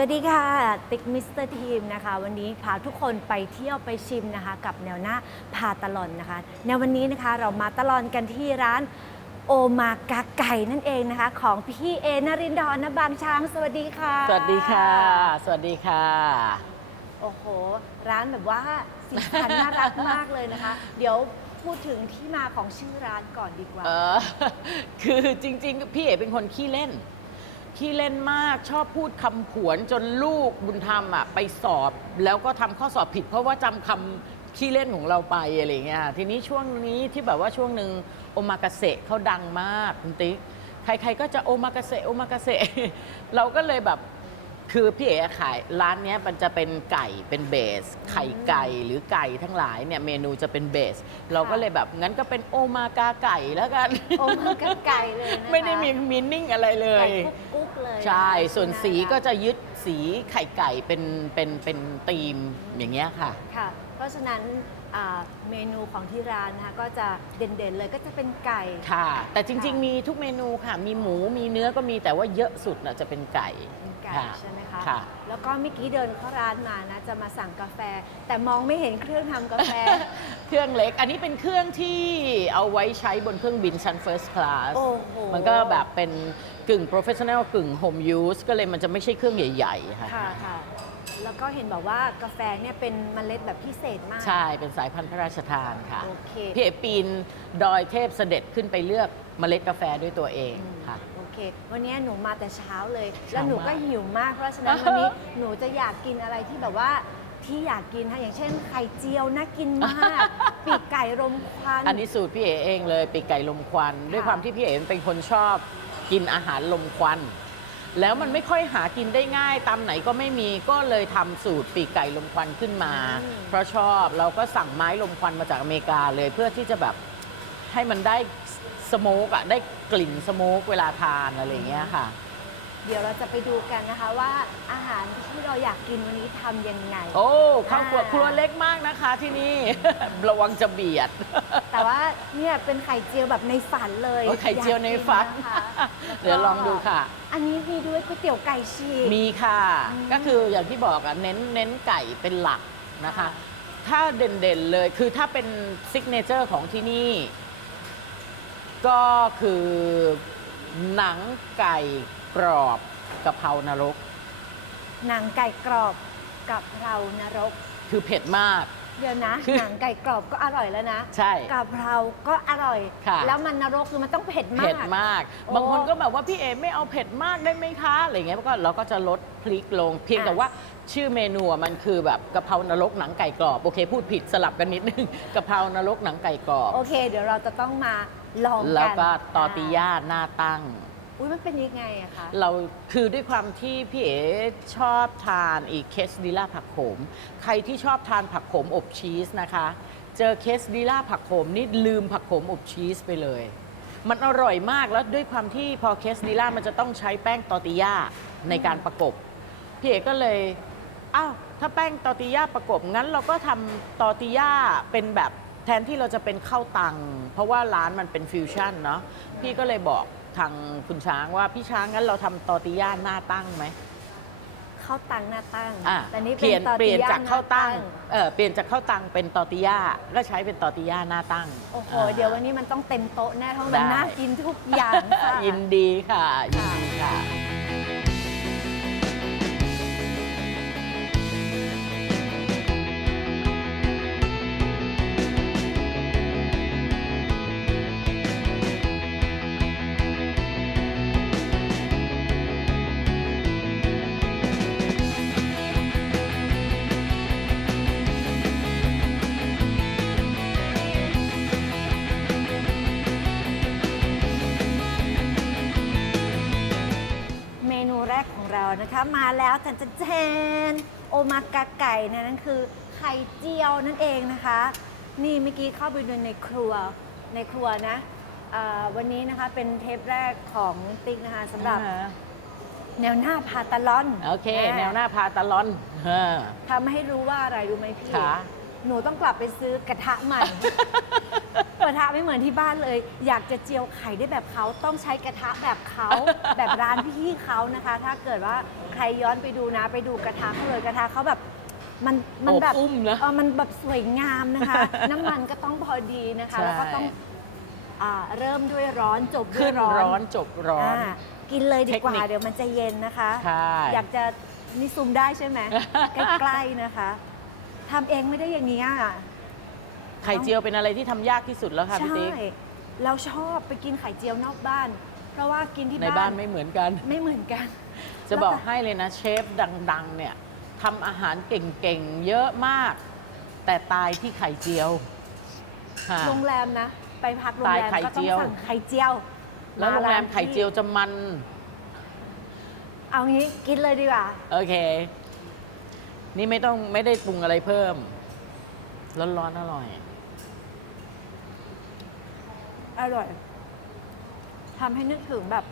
วัสดีค่ะติ๊กมิสเตอร์ทีมนะคะ วันนี้พาทุกคนไปเที่ยวไปชิมนะคะ กับแนวหน้าพาตลอนนะคะ ในวันนี้นะคะเรามาตลอนกันที่ร้านโอมากาไก่นั่นเองนะคะ ของพี่เอนรินทร์นะบางช้าง สวัสดีค่ะ สวัสดีค่ะ สวัสดีค่ะ โอ้โห ร้านแบบว่าสีสันน่ารักมากเลยนะคะ เดี๋ยวพูดถึงที่มาของชื่อร้านก่อนดีกว่า เออ คือจริง ๆ พี่เอ๋เป็นคนขี้เล่น ขี้เล่นมากชอบพูดคำผวนจนลูกบุญธรรมอะไปสอบ แล้วก็ทำข้อสอบผิด เพราะว่าจำคำขี้เล่นของเราไปอะไรเงี้ยทีนี้ช่วงนี้ที่แบบว่าช่วงหนึ่งโอมากาเสะเขาดังมากคุณติ๊กใครๆก็จะโอมากาเสะโอมากาเสะ เราก็เลยแบบ คือพี่เอ๋ขายร้านเนี้ยมันจะเป็นไก่เป็นเบส ไข่ไก่หรือไก่ทั้งหลายเนี่ยเมนูจะเป็นเบส เราก็เลยแบบงั้นก็เป็นโอมากาไก่แล้วกัน โอมากาไก่เลยนะคะไม่ได้มีมินนิ่งอะไรเลไก่ย กุ๊กๆเลยนะคะใช่ ส่วนสีก็น่ารัจะยึดสีไข่ไก่เป็นเป็นเป็นธีมอย่างเงี้ยค่ะ ค่ะ เพราะฉะนั้น อ่าเมนูของที่ร้านนะคะก็จะเด่นๆเลยก็จะเป็นไก่ ค่ะ แต่จริง ค่ะ ๆ มีทุกเมนูค่ะ มีหมูมีเนื้อก็มีแต่ว่าเยอะสุดน่ะจะเป็นไก่ เป็นไก่ค่ะใช่ไหมคะ ค่ะ แล้วก็เมื่อกี้เดินเข้าร้านมานะจะมาสั่งกาแฟ แต่มองไม่เห็นเครื่องทำกาแฟ เครื่องเล็ก อันนี้เป็นเครื่องที่เอาไว้ใช้บนเครื่องบินชั้น first class โอ้โหมันก็แบบเป็นกึ่ง professional กึ่ง home use ก็เลยมันจะไม่ใช่เครื่องใหญ่ ๆ ค่ะ ค่ะค่ะ แล้วก็เห็นบอกว่ากาแฟเนี่ยเป็นเมล็ดแบบพิเศษมาก ใช่ เป็นสายพันธุ์พระราชทานค่ะ โอเค พี่เอปีนดอยเทพเสด็จขึ้นไปเลือกเมล็ดกาแฟด้วยตัวเองอืมค่ะ โอเค วันนี้หนูมาแต่เช้าเลยเช้าแล้วหนูก็มากหิวมาก เพราะฉะนั้นวันนี้หนูจะอยากกินอะไรที่แบบว่าที่อยากกินค่ะอย่างเช่นไข่เจียวน่ากินมาก ปีกไก่รมควัน อันนี้สูตรพี่เอเองเลยปีกไก่ลมควัน ด้วยความที่พี่เอเป็นคนชอบกินอาหารลมควัน แล้วมันไม่ค่อยหากินได้ง่ายตามไหนก็ไม่มีก็เลยทำสูตรปีกไก่ลมควันขึ้นมา อืม เพราะชอบเราก็สั่งไม้ลมควันมาจากอเมริกาเลยเพื่อที่จะแบบให้มันได้สโมกอะได้กลิ่นสโมกเวลาทานอะไรอย่างเงี้ยค่ะ เดี๋ยวเราจะไปดูกันนะคะว่าอาหารที่เราอยากกินวันนี้ทำยังไง โอ้ข้าวครัวอ่าครัวเล็กมากนะคะที่นี่ ระวังจะเบียด แต่ว่าเนี่ยเป็นไข่เจียวแบบในฝันเลยโอ้ไข่เจียวในฝันอยากกินะคะเดี๋ยวลองดูค่ะ อันนี้มีด้วยก๋วยเตี๋ยวไก่ฉีก มีค่ะ อืมก็คืออย่างที่บอกอะเน้นเน้นไก่เป็นหลักนะคะ ค่ะ ถ้าเด่นๆเลยคือถ้าเป็นซิกเนเจอร์ของที่นี่ ก็คือหนังไก่ กรอบกะเพรานรก หนังไก่กรอบกับเรานรก คือเผ็ดมาก เดี๋ยวนะคือหนังไก่กรอบก็อร่อยแล้วนะใช่กะเพราก็อร่อย ค่ะ แล้วมันนรกคือมันต้องเผ็ดมากเผ็ดมาก โอ้บางคนก็แบบว่าพี่เอไม่เอาเผ็ดมากได้ไหมคะอะไรเงี้ยก็เราก็จะลดพลิกลง เพียงอะ แต่ว่าชื่อเมนูอะมันคือแบบกะเพรานรกหนังไก่กรอบ โอเค พูดผิดสลับกันนิดนึง กะเพรานรกหนังไก่กรอบ โอเค เดี๋ยวเราจะต้องมาลองกันแล้วก็ตอร์ติย่าหน้าตั้ง อุ้ยมันเป็นยังไงอะคะ เราคือด้วยความที่พี่เอ๋ชอบทานอีเคสดิล่าผักโขม ใครที่ชอบทานผักโขมอบชีสนะคะ เจอเคสดิล่าผักโขมนี่ลืมผักโขมอบชีสไปเลย มันอร่อยมากแล้วด้วยความที่พอเคสดิล่ามันจะต้องใช้แป้งตอร์ติย่าในการประกบ พี่เอ๋ก็เลยอ้าวถ้าแป้งตอร์ติย่าประกบงั้นเราก็ทำตอร์ติย่าเป็นแบบแทนที่เราจะเป็นข้าวตัง เพราะว่าร้านมันเป็นฟิวชั่นเนาะพี่ก็เลยบอก ทางคุณช้างว่าพี่ช้างงั้นเราทำตอร์ติย่าหน้าตั้งไหมข้าวตังหน้าตั้งอะแต่นี่เปลี่ยนตอร์เปลี่ยนติย่จากข้าวตั้งหน้เออเปลี่ยนจากข้าวตังเป็นตอร์ติย่าก็ใช้เป็นตอร์ติย่าหน้าตั้งโอ้โหาเดี๋ยววันนี้มันต้องเต็มโต๊ะแน่เพราะมันได้น่ากินทุกอย่างค่ะยินดีค่ะยินดีค่ะ นะคะ มาแล้วจันจะแจนโอมากาไก่เนี่ยนั่นคือไข่เจียวนั่นเองนะคะ นี่เมื่อกี้เข้าไปดูในครัวในครัวนะเอ่อวันนี้นะคะเป็นเทปแรกของติ๊กนะคะสำหรับแนวหน้าพาตาลอน โอเคะแนวหน้าพาตาลอนเออทำให้รู้ว่าอะไรรู้ไหมพี่ค่ะ หนูต้องกลับไปซื้อกระทะใหม่ กระทะไม่เหมือนที่บ้านเลย อยากจะเจียวไข่ได้แบบเขาต้องใช้กระทะแบบเขาแบบร้านพี่เขานะคะ ถ้าเกิดว่าใครย้อนไปดูนะ ไปดูกระทะเขาเลยกระทะเขาแบบมันมันแบบอบอุ้มนะ เออมันแบบสวยงามนะคะ น้ำมันก็ต้องพอดีนะคะ ใช่ แล้วก็ต้องอ่าเริ่มด้วยร้อนจบด้วขึ้ยนร้อนร้อนจบร้อนากินเลยดีกว่า เทคนิค เดี๋ยวมันจะเย็นนะคะใช่อยากจะนี่ซูมได้ใช่ไหม ใกล้ ๆ นะคะ ทำเองไม่ได้อย่างนี้อะไข่เจียวเป็นอะไรที่ทำยากที่สุดแล้วค่ะพี่ใช่ ติ๊กเราชอบไปกินไข่เจียวนอกบ้าน เพราะว่ากินที่ในบ้านไม่เหมือนกัน ไม่เหมือนกัน จะบอกให้เลยนะเชฟดัง ๆ เนี่ยทำอาหารเก่งๆ เยอะมาก แต่ตายที่ไข่เจียวค่ะ โรงแรมนะ ไปพักโรงแรมตายไข่ก็เจีต้องยว สั่งไข่เจียวแล้วโรงแรมาาไข่เจียวจะมัน เอางี้กินเลยดีกว่า โอเค นี่ไม่ต้องไม่ได้ปรุงอะไรเพิ่ม ร้อนๆอร่อย อร่อยทำให้นึกถึงแบบ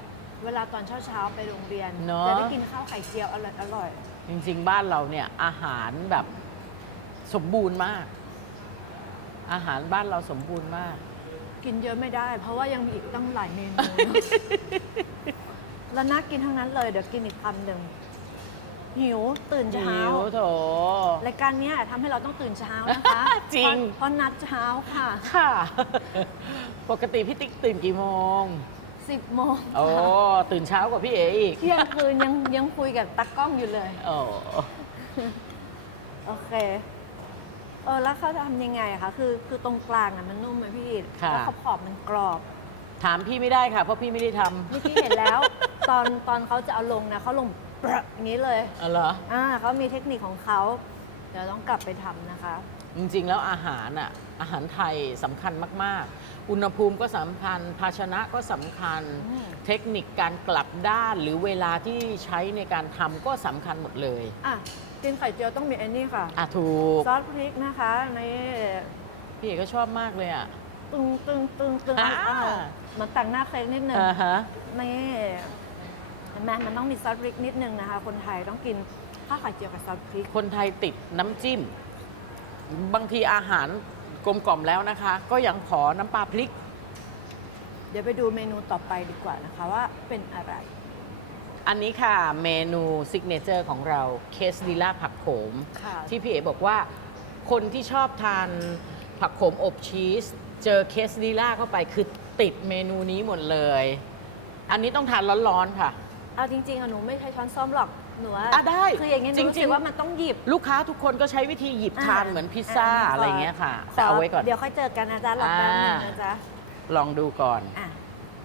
เวลาตอนเช้าๆไปโรงเรียนเนอะ จะได้กินข้าวไข่เจียวอร่อยอร่อยจริง ๆ บ้านเราเนี่ย อาหารแบบสมบูรณ์มาก อาหารบ้านเราสมบูรณ์มาก กินเยอะไม่ได้ เพราะว่ายังมีอีกตั้งหลายเมนูแล้วน่ากินทั้งนั้นเลยเดี๋ยวกินอีกคำหนึ่ง หิวตื่นเช้า หิวโถ รายการเนี้ยทำให้เราต้องตื่นเช้านะคะจริง เพาะเพราะนัดเช้าค่ะ ค่ะ ปกติพี่ติ๊กตื่นกี่โมง 10โมงโอ้ตื่นเช้ากว่าพี่เออีกเที่ยงคืนยังยังคุยกับตากล้องอยู่เลย โอ้โอเคเออแล้วเขาจะทำยังไงอะคะคือคือตรงกลางอะมันนุ่มไหมพี่ค่ะแล้วขอบขอบๆมันกรอบ ถามพี่ไม่ได้ค่ะ เพราะพี่ไม่ได้ทำ เมื่อกี้เห็นแล้ว ตอนตอนเขาจะเอาลงนะเขาลงเปรอะอย่างนี้เลยอ๋อเหรอ อ่าเขามีเทคนิคของเขาเดี๋ยวต้องกลับไปทำนะคะ จริงๆ แล้วอาหารอะอาหารไทยสำคัญมาก ๆ อุณหภูมิก็สำคัญ ภาชนะก็สำคัญ อืม เทคนิคการกลับด้านหรือเวลาที่ใช้ในการทำก็สำคัญหมดเลยอะกินไข่เจียวต้องมีไอ้นี่ค่ะ อะถูก ซอสพริกนะคะนี่พี่เอกก็ชอบมากเลยอะ ตึงตึงตึงตึงอ่า อ่ามันแต่งหน้าเค้กนิดนึงอ่าฮะ นี่ เห็นไหมมันต้องมีซอสพริกนิดนึงนะคะ คนไทยต้องกินข้าวไข่เจียวกับซอสพริก คนไทยติดน้ำจิ้ม บางทีอาหารกลมกล่อมแล้วนะคะ ก็ยังขอน้ำปลาพริก เดี๋ยวไปดูเมนูต่อไปดีกว่านะคะว่าเป็นอะไร อันนี้ค่ะเมนูซิกเนเจอร์ของเราเคสดิล่าผักโขม ค่ะ ที่พี่เอ๋บอกว่าคนที่ชอบทานผักโขมอบชีส เจอเคสดิล่าเข้าไปคือติดเมนูนี้หมดเลย อันนี้ต้องทานร้อนๆค่ะ เอาจริงๆอะหนูไม่ใช้ช้อนส้อมหรอกหนูว่าอะได้คืออย่างเงี้ยหนูจริงๆรู้สึกว่ามันต้องหยิบ ลูกค้าทุกคนก็ใช้วิธีหยิบทานเหมือนพิซซ่า อะไรเงี้ยค่ะขแต่เอาไว้ก่อน เดี๋ยวค่อยเจอกันนะจ๊ะรอแป๊บนึงนะจ๊ะลองดูก่อน อะ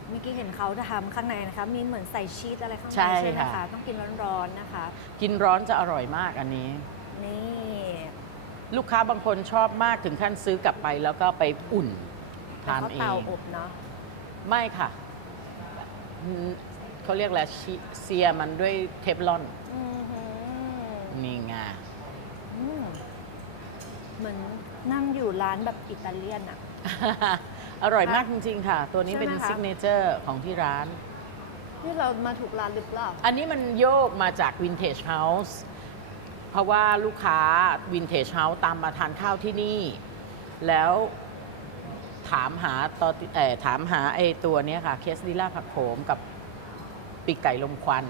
เมื่อกี้เห็นเขาทำข้างในนะคะ มีเหมือนใส่ชีสอะไรข้างในใช่ใช่ไหมค่ะ คะ ต้องกินร้อนๆนะคะ กินร้อนจะอร่อยมากอันนี้ นี่ ลูกค้าบางคนชอบมากถึงขั้นซื้อกลับไปแล้วก็ไปอุ่นทานเขาเอเตาง อบเนาะ ไม่ค่ะอืม เขาเรียกอะไรชิเซียมันด้วยเทฟลอน อือหือนี่ไงอืมเหมือนนั่งอยู่ร้านแบบอิตาเลียนอะ อร่อยมากจริง ๆ ค่ะ ตัวนี้เป็นใช่ไหมคะ ซิกเนเจอร์ของที่ร้าน นี่เรามาถูกร้านหรือเปล่า อันนี้มันโยกมาจากวินเทจเฮาส์เพราะว่าลูกค้าวินเทจเฮาส์ตามมาทานข้าวที่นี่ แล้วถามหาตอเออถามหาไอ้ตัวเนี้ยค่ะ เคสดิล่าผักโขมกับ ปีกไก่ลมควัน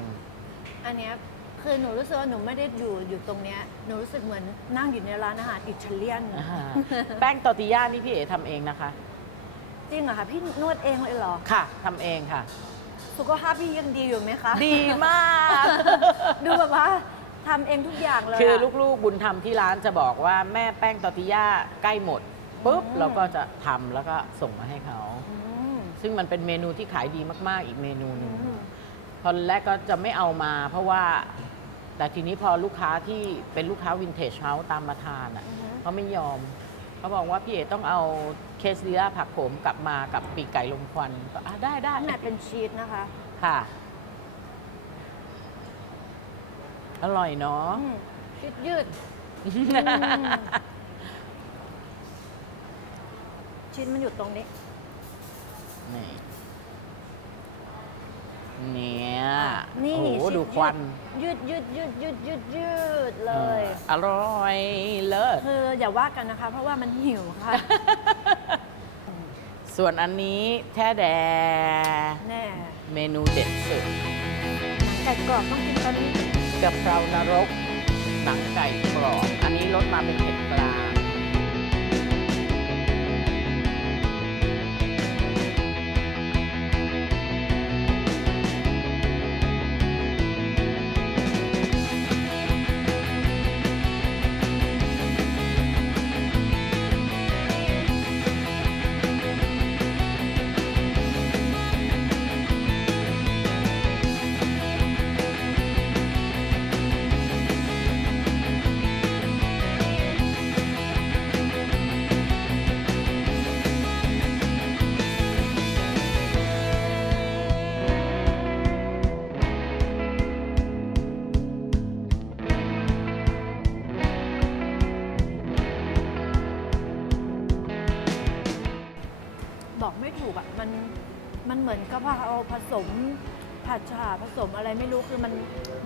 อันเนี้ยคือหนูรู้สึกว่าหนูไม่ได้อยู่อยู่ตรงเนี้ยหนูรู้สึกเหมือนนั่งอยู่ในร้านอาหารอิตาเลียนอ่าแป้งตอร์ติย่านี่พี่เอ๋ทำเองนะคะ จริงเหรอคะพี่นวดเองเลยเหรอ ค่ะทำเองค่ะ สุขภาพพี่ยังดีอยู่ไหมคะ ดีมาก ดูแบบว่าทำเองทุกอย่างเลยะ คือลูกๆบุญธรรมที่ร้านจะบอกว่าแม่แป้งตอร์ติย่าใกล้หมดปุ๊บอืม เราก็จะทำแล้วก็ส่งมาให้เขา อืมซึ่งมันเป็นเมนูที่ขายดีมากๆ อีกเมนูหอืนึ่งม ตอนแรกก็จะไม่เอามา เพราะว่า แต่ทีนี้พอลูกค้าที่เป็นลูกค้าวินเทจเฮาส์ตามมาทานอะอือฮึ เขาไม่ยอม เขาบอกว่าพี่เอ๋ต้องเอาเคสเดียผักโขมกลับมากับปีกไก่ลมควันก็อะได้ได้ข้างในเป็นชีสนะคะค่ะ อร่อยเนาะ อืมยืดยืดชิ้นมันอยู่ตรงนี้ นี่ เนี่ย นี่โอ้โหชิ้ดูควัน ยืดยืดยืดยืดยืดยืดเลย อร่อยเลิศ คืออย่าว่ากันนะคะ เพราะว่ามันหิวค่ะ ส่วนอันนี้แท้แด แน่เมนูเด็ดสุดไก่กรอบต้องกินตอนนี้กะเพรานรกหนังไก่กรอบ อันนี้ลดมาเป็นเผ็ด ถูกอะมันมันเหมือนกะเพราผสมผัดฉ่าผสมอะไรไม่รู้คือมัน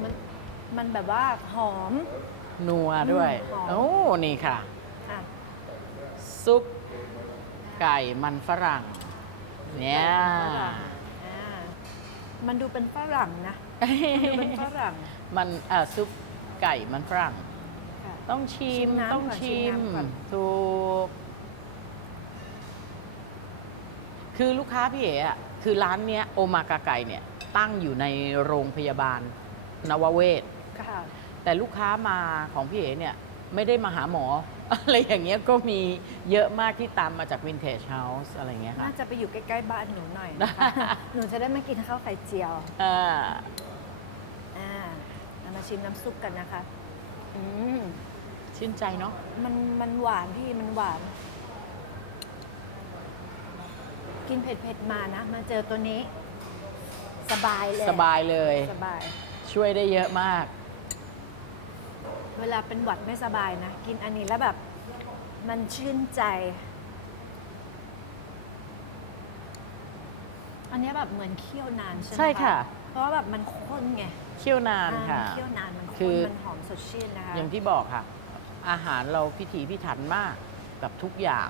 มันมันแบบว่าหอม นัวด้วยอืมหอม โอ้นี่ค่ะ อะซุปไก่มันฝรั่ง เนี่ย อ่ามันดูเป็นฝรั่งนะมันดูเป็นฝรั่งมันเอ่อซุปไก่มันฝรั่ง ค่ะ ต้องชิชิมมน้ำต้องก่อนชิชิมมน้ำก่อน ถูก คือลูกค้าพี่เอ๋อะคือร้านเนี้ยโอมากาไก่เนี่ยตั้งอยู่ในโรงพยาบาลนวเวศ ค่ะ แต่ลูกค้ามาของพี่เอ๋เนี่ยไม่ได้มาหาหมอ อะไรอย่างเงี้ยก็มีเยอะมากที่ตามมาจากวินเทจเฮาส์อะไรอย่างเงี้ยค่ะ น่าจะไปอยู่ใกล้ ๆ บ้านหนูหน่อยนะคะ หนูจะได้มากินข้าวไข่เจียว อ่าอ่าเรามาชิมน้ำซุปกันนะคะ อืม ชื่นใจเนาะ มันมันหวานพี่มันหวาน กินเผ็ดๆมานะ มาเจอตัวนี้ สบายเลยสบายเลย สบาย ช่วยได้เยอะมาก เวลาเป็นหวัดไม่สบายนะ กินอันนี้แล้วแบบมันชื่นใจ อันเนี้ยแบบเหมือนเคี่ยวนานใช่ไหมใช่ค่ะ เพราะว่าแบบมันข้นไงเคี่ยวนานค่ะ อ่าเคี่ยวนานมันคืข้นอ มันหอมสดชื่นนะคะ อย่างที่บอกค่ะ อาหารเราพิถีพิถันมากกับทุกอย่าง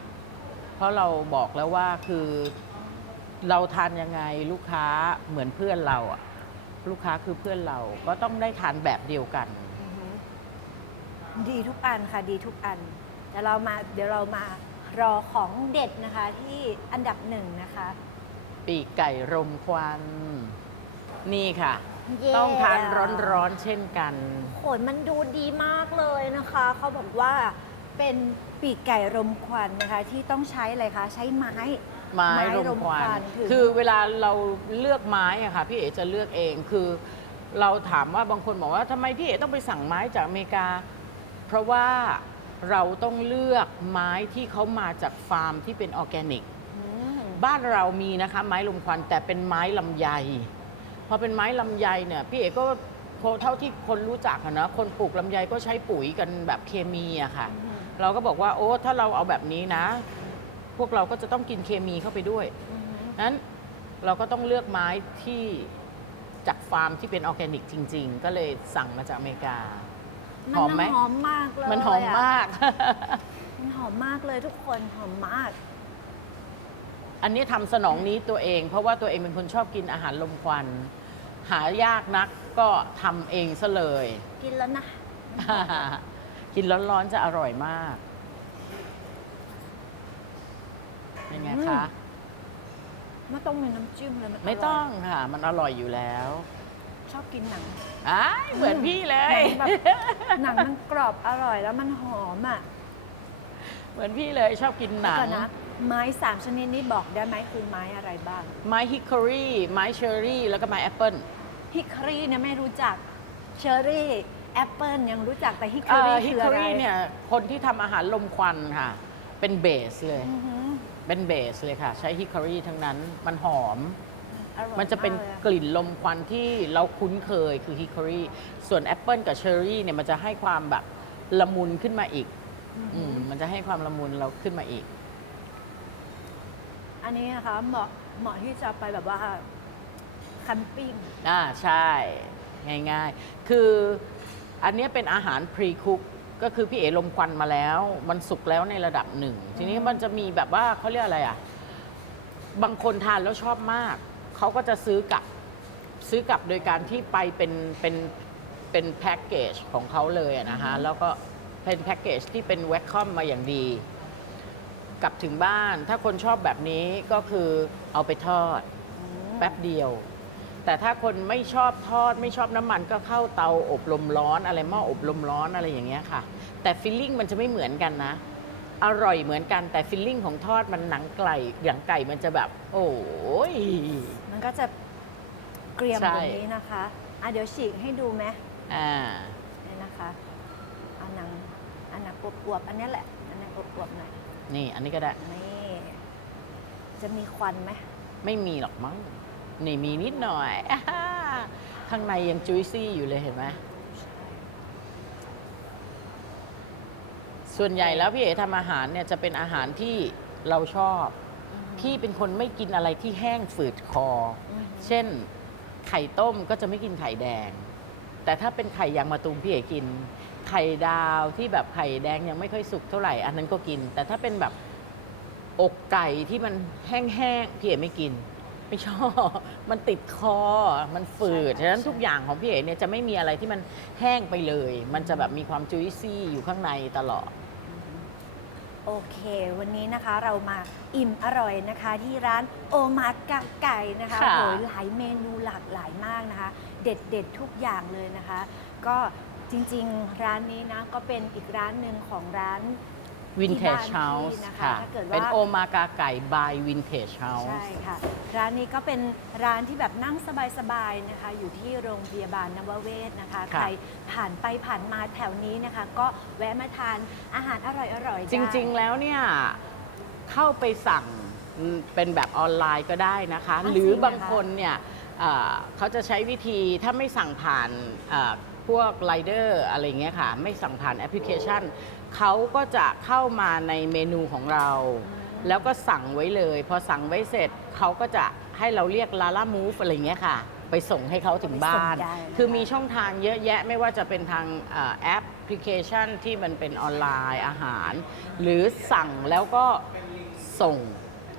เพราะเราบอกแล้วว่าคือ เราทานยังไงลูกค้าเหมือนเพื่อนเราอะลูกค้าคือเพื่อนเราก็ต้องได้ทานแบบเดียวกัน อือหือดีทุกอันค่ะดีทุกอันเดี๋ยวเรามาเดี๋ยวเรามารอของเด็ดนะคะที่อันดับหนึ่งนะคะปีกไก่รมควัน นี่ค่ะ เย้ต้องทานร้อนๆเช่นกันโหยมันดูดีมากเลยนะคะ เขาบอกว่าเป็นปีกไก่รมควันนะคะ ที่ต้องใช้อะไรคะ ใช้ไม้ ไม้รมควันคือเวลาเราเลือกไม้อะค่ะพี่เอ๋จะเลือกเองคือ เราถามว่าบางคนบอกว่าทำไมพี่เอ๋ต้องไปสั่งไม้จากอเมริกา เพราะว่าเราต้องเลือกไม้ที่เขามาจากฟาร์มที่เป็นออร์แกนิก อืม บ้านเรามีนะคะไม้ลมควันแต่เป็นไม้ลำไยพอเป็นไม้ลำไยเนี่ยพี่เอกก็เท่าที่คนรู้จักอะนะคนปลูกลำไยก็ใช้ปุ๋ยกันแบบเคมีอะค่ะอืมเราก็บอกว่าโอ้ถ้าเราเอาแบบนี้นะ พวกเราก็จะต้องกินเคมีเข้าไปด้วยอือหือนั้นเราก็ต้องเลือกไม้ที่จากฟาร์มที่เป็นออร์แกนิกจริง ๆ ก็เลยสั่งมาจากอเมริกา หอมไหมนหอมมากเลยมันหอมะมาก มันหอมมากเลยทุกคนหอมมาก อันนี้ทำสนองนี้ตัวเอง เพราะว่าตัวเองเป็นคนชอบกินอาหารลมควัน หายากนักก็ทำเองซะเลย กินแล้วนะ กินร้อนๆจะอร่อยมาก เป็นไงคะ ไม่ต้องมีน้ำจิ้มเลยนไม่ต้องค่ะ มันอร่อยอยู่แล้วชอบกินหนังอ้ายเหมือนพี่เลหยนังแบบหนังมันกรอบอร่อยแล้วมันหอมอะเหมือนพี่เลยชอบกินหนังก่อนนะไม้สามชนิดนี้บอกได้ไหมคือไม้อะไรบ้างไม้ฮิคคอรี่ ไม้เชอร์รี่ แล้วก็ไม้แอปเปิลฮิคคอรี่เนี่ยไม่รู้จักเชอร์รี่แอปเปิลยังรู้จักแต่ฮิคคเอ่ออรี่ฮิคือคคออะไรรี่เนี่ย คนที่ทำอาหารลมควันค่ะ เป็นเบสเลย อือหือ เป็นเบสเลยค่ะ ใช้ฮิคคอรี่ทั้งนั้นมันหอม อร่อยมันจะเป็นากลยอกลิ่นลมควันที่เราคุ้นเคยคือฮิคคอรี่ส่วนแอปเปิลกับเชอร์รี่เนี่ยมันจะให้ความแบบละมุนขึ้นมาอีกอืมมันจะให้ความละมุนเราขึ้นมาอีก อันนี้นะคะเหมาะเหมาะที่จะไปแบบว่าแคัมปิ้ง อ่าใช่ ง่ายๆ คืออันเนี้ยเป็นอาหารพรีคุก ก็คือพี่เอลมควันมาแล้ว มันสุกแล้วในระดับหนึ่ง ทีนี้มันจะมีแบบว่าเขาเรียกอะไรอะ บางคนทานแล้วชอบมาก เขาก็จะซื้อกลับ ซื้อกลับโดยการที่ไปเป็นเป็นเป็นแพ็กเกจของเขาเลยอะนะคะแล้วก็เป็นแพ็กเกจที่เป็นแวคคอมมาอย่างดี กลับถึงบ้าน ถ้าคนชอบแบบนี้ก็คือเอาไปทอด แป๊บเดียว แต่ถ้าคนไม่ชอบทอดไม่ชอบน้ำมันก็เข้าเตาอบลมร้อนอะไรหม้ออบลมร้อนอะไรอย่างเงี้ยค่ะ แต่ฟิลลิ่งมันจะไม่เหมือนกันนะ อร่อยเหมือนกันแต่ฟิลลิ่งของทอดมันหนังไก่หนังไก่มันจะแบบ โอ้ย มันก็จะเกรียมใช่ แบบนี้นะคะอะเดี๋ยวฉีกให้ดูไหมอ่า นี่นะคะเอาหนังอันหนังกรวบๆอันนี้แหละอันนี้กรวบๆหน่อยนี่อันนี้ก็ได้ นี่จะมีควันไหมไม่มีหรอกมั้ง นี่มีนิดหน่อยอ่าข้างในยังจุยซี่อยู่เลยเห็นไหมส่วนใหญ่แล้วพี่เอ๋ทำอาหารเนี่ยจะเป็นอาหารที่เราชอบ พี่เป็นคนไม่กินอะไรที่แห้งฝืดคออมเช่นไข่ต้มก็จะไม่กินไข่แดง แต่ถ้าเป็นไข่ยางมะตูมพี่เอ๋กิน ไข่ดาวที่แบบไข่แดงยังไม่ค่อยสุกเท่าไหร่ อันนั้นก็กิน แต่ถ้าเป็นแบบอกไก่ที่มันแห้งๆพี่เอ๋ไม่กิน ไม่ชอบ มันติดคอ มันฝืดฉะนั้นทุกอย่างของพี่เอ๋เนี่ยจะไม่มีอะไรที่มันแห้งไปเลย มันจะแบบมีความจุยซี่อยู่ข้างในตลอด โอเค วันนี้นะคะเรามาอิ่มอร่อยนะคะ ที่ร้านโอมากะไก่นะคะค่ะ โอ้ยหลายเมนูหลากหลายมากนะคะ เด็ดเด็ดๆทุกอย่างเลยนะคะ ก็จริงๆ ร้านนี้นะก็เป็นอีกร้านหนึ่งของร้าน วินเทจที่เฮาบ้านส์พี่นะคะค่ะ ถ้าเกิดว่า เป็นโอมากาไก่บายวินเทจเฮาส์ ใช่ค่ะ ร้านนี้ก็เป็นร้านที่แบบนั่งสบายๆนะคะ อยู่ที่โรงพยาบาลนวเวศนะคะค่ะใครผ่านไปผ่านมาแถวนี้นะคะ ก็แวะมาทานอาหารอร่อยๆจริงได้ๆแล้วเนี่ย เข้าไปสั่งอืมเป็นแบบออนไลน์ก็ได้นะคะอะหรือจริงเหรอคะบางคนเนี่ยเอ่อเขาจะใช้วิธีถ้าไม่สั่งผ่านเอ่อพวกไรเดอร์อะไรเงี้ยค่ะ ไม่สั่งผ่านแอปพลิเคชัน เขาก็จะเข้ามาในเมนูของเรา แล้วก็สั่งไว้เลย พอสั่งไว้เสร็จเขาก็จะให้เราเรียกลาล่ามูฟอะไรเงี้ยค่ะ ไปส่งให้เขาถึงบ้าน ไปส่งได้นะคะ คือมีช่องทางเยอะแยะไม่ว่าจะเป็นทางเอ่อแอปพลิเคชันที่มันเป็นออนไลน์อาหาร หรือสั่งแล้วก็ส่ง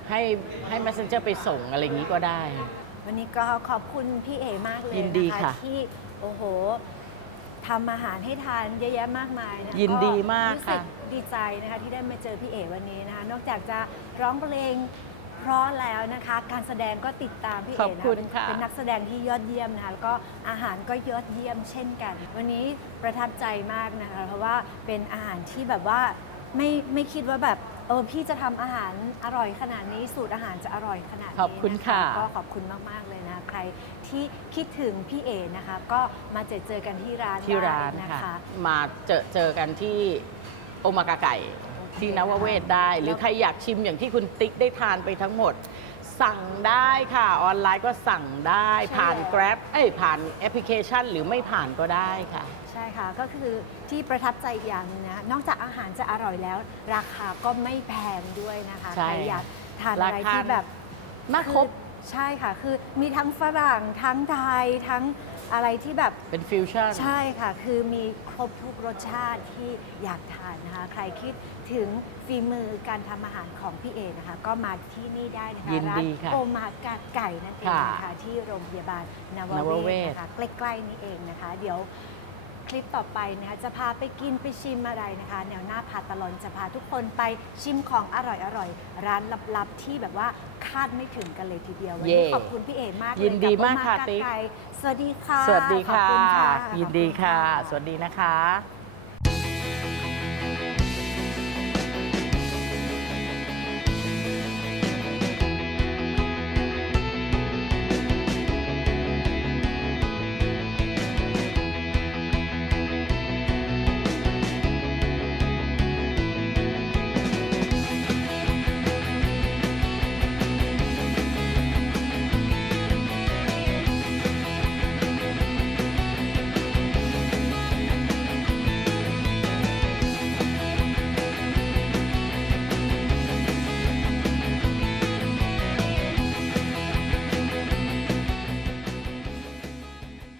ให้ให้ messenger ไปส่งอะไรอย่างนี้ก็ได้ วันนี้ก็ขอบคุณพี่เอมากเลยยินดีนะคะค่ะ ที่โอ้โห ทำอาหารให้ทานเยอะแยะมากมายนะคะยินดีมากรู้สึค่ะ ดีใจนะคะที่ได้มาเจอพี่เอวันนี้นะคะนอกจากจะร้องเพลงเพราะแล้วนะคะ การแสดงก็ติดตามพี่เอขอบนะคุณเป็นค่ะ เป็นนักแสดงที่ยอดเยี่ยมนะคะแล้วก็อาหารก็ยอดเยี่ยมเช่นกัน วันนี้ประทับใจมากนะคะเพราะว่าเป็นอาหารที่แบบว่าไม่ไม่คิดว่าแบบเออพี่จะทำอาหารอร่อยขนาดนี้สูตรอาหารจะอร่อยขนาดนี้ขอบคุณค่ะนก็ขอบคุณมากๆเลยนะ ใครที่คิดถึงพี่เอนะคะ ก็มาเจอเจอกันที่ร้านที่ร้านได้นะค่ะ คะ มาเจอเจอกันที่โอมากาไก่ที่นวเวศได้ หรือใครอยากชิมอย่างที่คุณติ๊กได้ทานไปทั้งหมด สั่งได้ค่ะ ออนไลน์ก็สั่งได้ผ่าน Grab เอ้ยผ่านแอปพลิเคชันหรือไม่ผ่านก็ได้ค่ะ ใช่ค่ะ ก็คือที่ประทับใจอีกอย่างหนึงนะ นอกจากอาหารจะอร่อยแล้ว ราคาก็ไม่แพงด้วยนะคะใช่ใครอยากทานอะไรราคาที่แบบ มาครบอ ใช่ค่ะ คือมีทั้งฝรั่งทั้งไทยทั้งอะไรที่แบบ เป็นฟิวชั่น ใช่ค่ะ คือมีครบทุกรสชาติที่อยากทานนะคะ ใครคิดถึงฝีมือการทำอาหารของพี่เอนะคะ ก็มาที่นี่ได้นะคะยินร้านดีค่ะโอมากาไก่นั่นเองนะคะ ที่โรงพยาบาลนวนวเวเวศศ นะคะใกล้ๆนี่เองนะคะ เดี๋ยวค ลิปต่อไปนะคะจะพาไปกินไปชิมอะไรนะคะ แนวหน้าพาตลอนจะพาทุกคนไปชิมของอร่อยๆร้านลับๆ ที่แบบว่าคาดไม่ถึงกันเลยทีเดียววันนี้เย่ขอบคุณพี่เอมากเลยยินดีบมากค่ะโอติ๊ก ไก่สวัสดีค่ะสวัสดีขอบค่ะณค่ะ ยินดีค่ะขอบณสวัสดีนะคะ